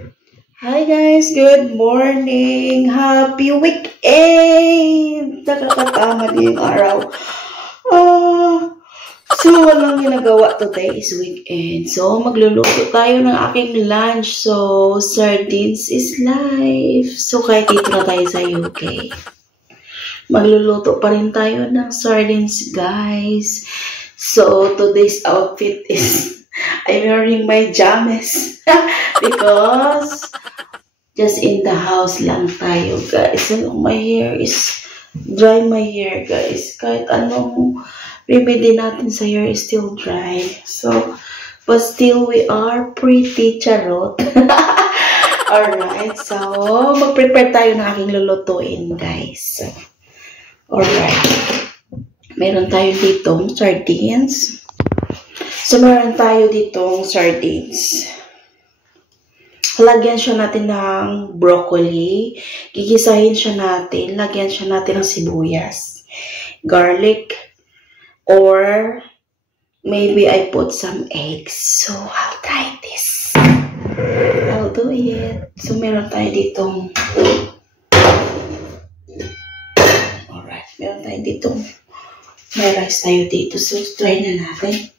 Hi guys, good morning! Happy weekend! Nakakatama din yung araw. So walang ginagawa today is weekend. So magluluto tayo ng aking lunch. So sardines is life. So kahit dito na tayo sa UK, magluluto pa rin tayo ng sardines guys. So today's outfit is I'm wearing my jammies because just in the house lang tayo guys. So my hair is dry my hair guys. Kahit anong remedy natin sa hair is still dry. So but still we are pretty charot. Alright, so mag-prepare tayo ng aking lulutuin guys. Alright, meron tayo ditong sardines. So, meron tayo ditong sardines. Lagyan siya natin ng broccoli. Gigisahin siya natin. Lagyan siya natin ng sibuyas, garlic, or maybe I put some eggs. So, I'll try this. I'll do it. So, meron tayo ditong alright, meron tayo ditong may rice tayo dito. So, try na natin.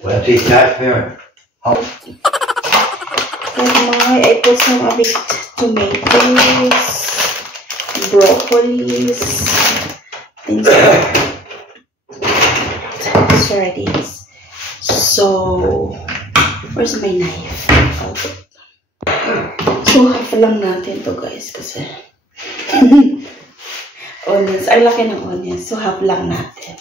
Let's eat that here. Oh. I put some a bit tomatoes, broccolis, things like sardines. So, where's my knife? So, half lang natin to guys kasi onions. Ang laki ng onions. So, half lang natin.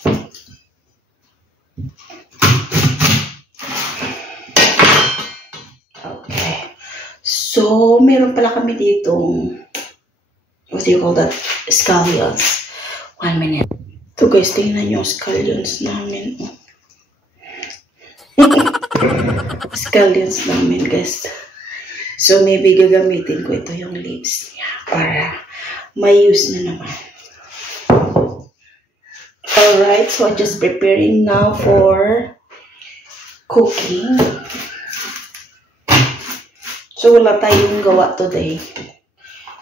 So, meron pala kami ditong, what do you call that? Scallions. 1 minute. Ito guys, tingnan yung scallions namin. Scallions namin guys. So, maybe gagamitin ko ito yung leaves niya para may use na naman. Alright, so I'm just preparing now for cooking. So, wala tayong gawa today.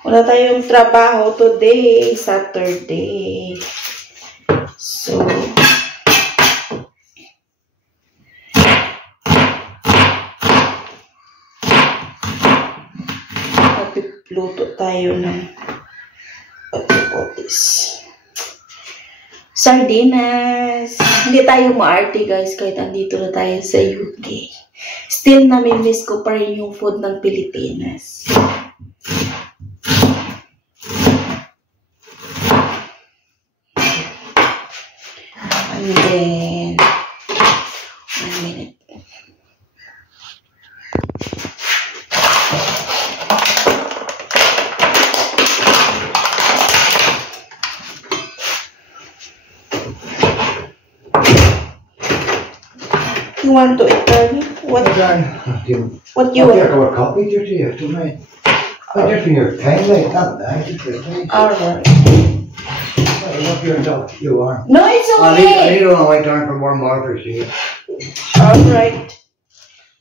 Wala tayong trabaho today, Saturday. So, magluto tayo ng what do you call this? Sardinas. Hindi tayo maarte guys kahit andito na tayo sa UK. Still nami-miss ko pa rin yung food ng Pilipinas. And then, 1 minute. You want to eat, darling? What you What you want? I'll copy just here to me. I just in your time like that. Alright. You are. No, it's okay. I need to wait down for more markers here. Alright.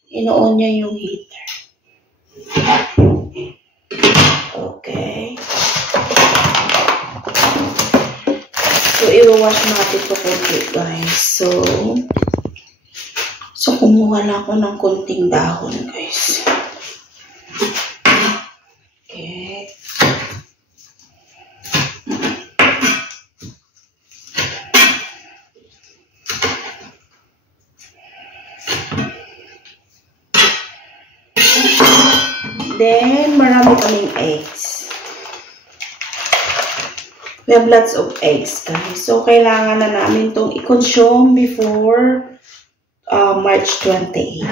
Inoon niya yung heater. Okay. So, i-wash natin ito complete guys. So, kumuha lang ako ng konting dahon, guys. Okay. Then, marami kaming eggs. We have lots of eggs, guys. So, kailangan na namin itong i-consume before March 28.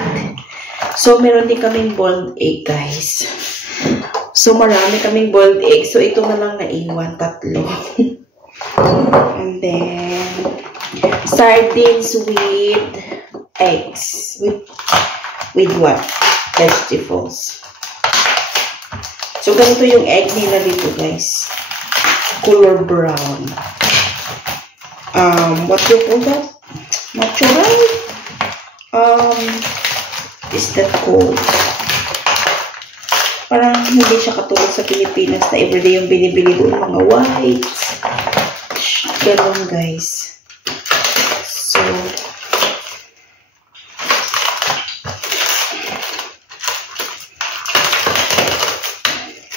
So, meron din kaming boiled egg, guys. So, marami kaming boiled egg. So, ito na lang naiwan, 3. And then, sardines with eggs. With what? Vegetables. So, ganito yung egg nila dito, guys. Color brown. What do you call that? Natural? Is that called? Parang hindi siya katulad sa Pilipinas na everyday yung binibili doon, mga whites. Ganun, guys. So,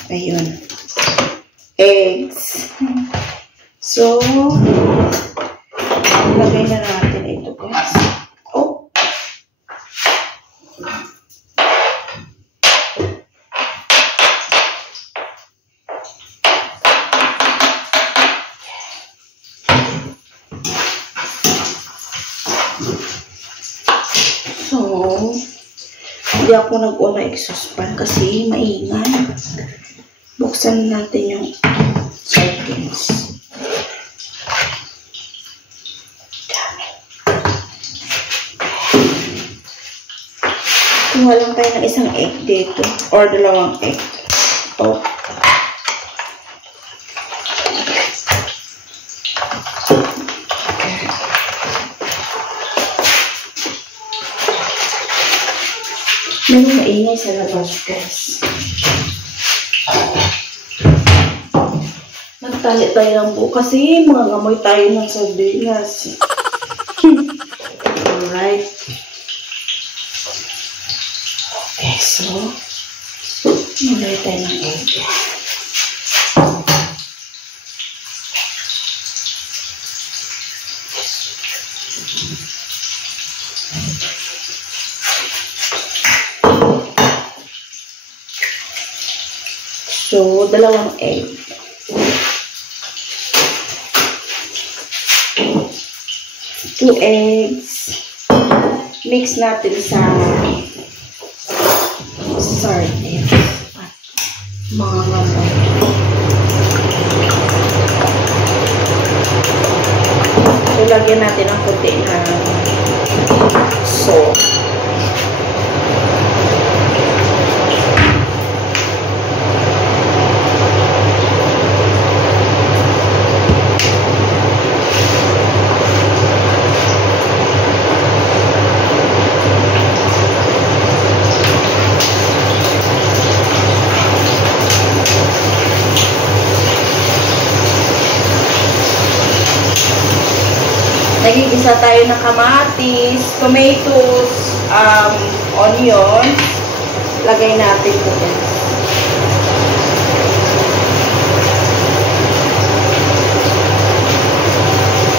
ayun. Eggs. So, lagay na natin ito, guys. Oh. So, hindi ako nag-on na exhaust fan kasi maingay. Buksan natin yung sardines. Kuha lang tayo ng isang egg dito. Or 2 egg. Oh. May maingay sa labas, guys. Nagtali tayo ng buo kasi mga ngamoy tayo ng sardinas. Alright. Okay, so mulay tayo ng egg. So, 2 egg. 2 eggs. Mix natin sa sardines. Mga ngamoy. So, lagyan natin ng konti na salt. Nagigisa tayo ng kamatis, tomatoes, onion. Lagay natin po yan.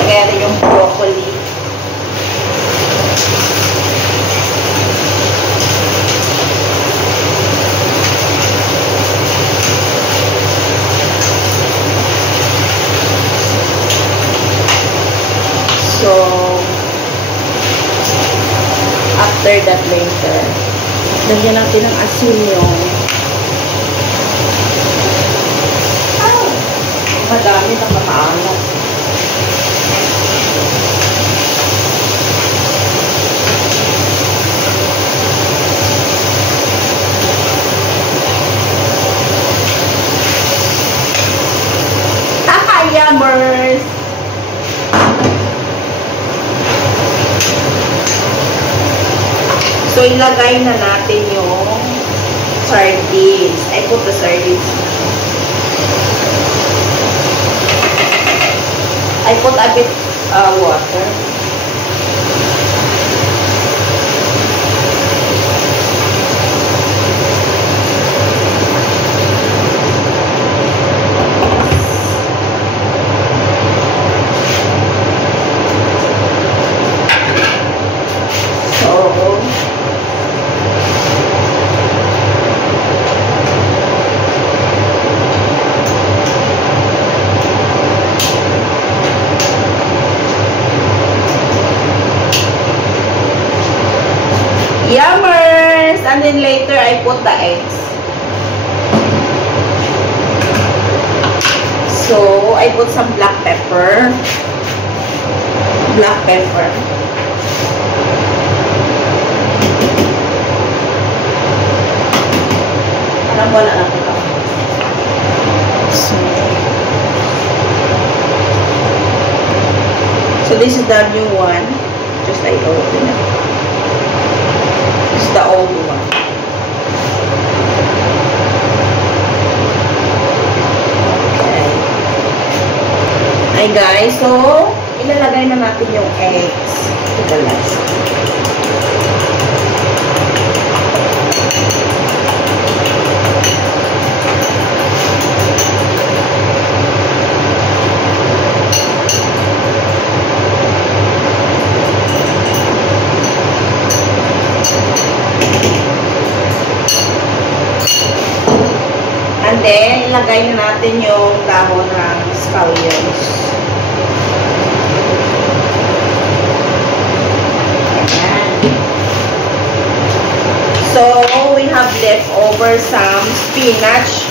Lagay natin yung broccoli. So, after that later, lagyan natin ng asin yung madami na kamaalat. Yummers! So, ilagay na natin yung sardines. I put the sardines. I put a bit water. then later I put the eggs. So, I put some black pepper. Black pepper. Parang wala na ito. So, this is the new one. Just I open it. This is the old one. Hi guys, so ilalagay na natin yung eggs to the last. And then, ilagay na natin yung dahon ng scallions. So, we have leftover some spinach.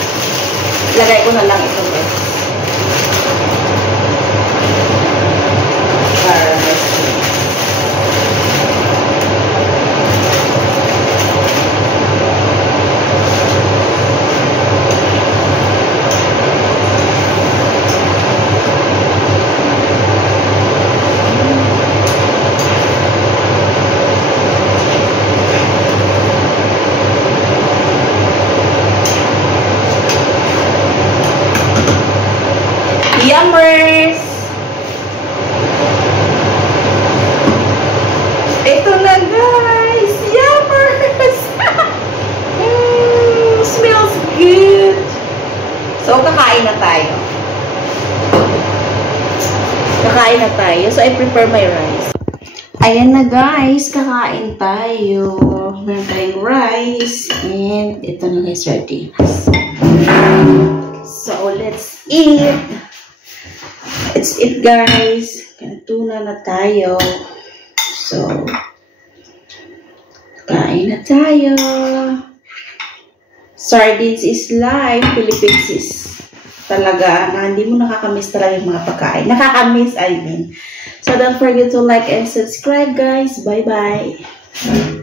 Lagay ko na lang ito guys. Yummers! Ito na guys! Yummers! Smells good! So, kakain na tayo. Kakain na tayo. So, I prepare my rice. Ayan na guys! Kakain tayo. Meron tayong rice. And ito na guys, sardines. So, let's eat! Let's eat guys. Tuna na tayo. So, kain na tayo. Sardines is life. Philippines is talaga na hindi mo nakakamiss talaga yung mga pagkain. Nakakamiss, I mean. So, don't forget to like and subscribe guys. Bye-bye.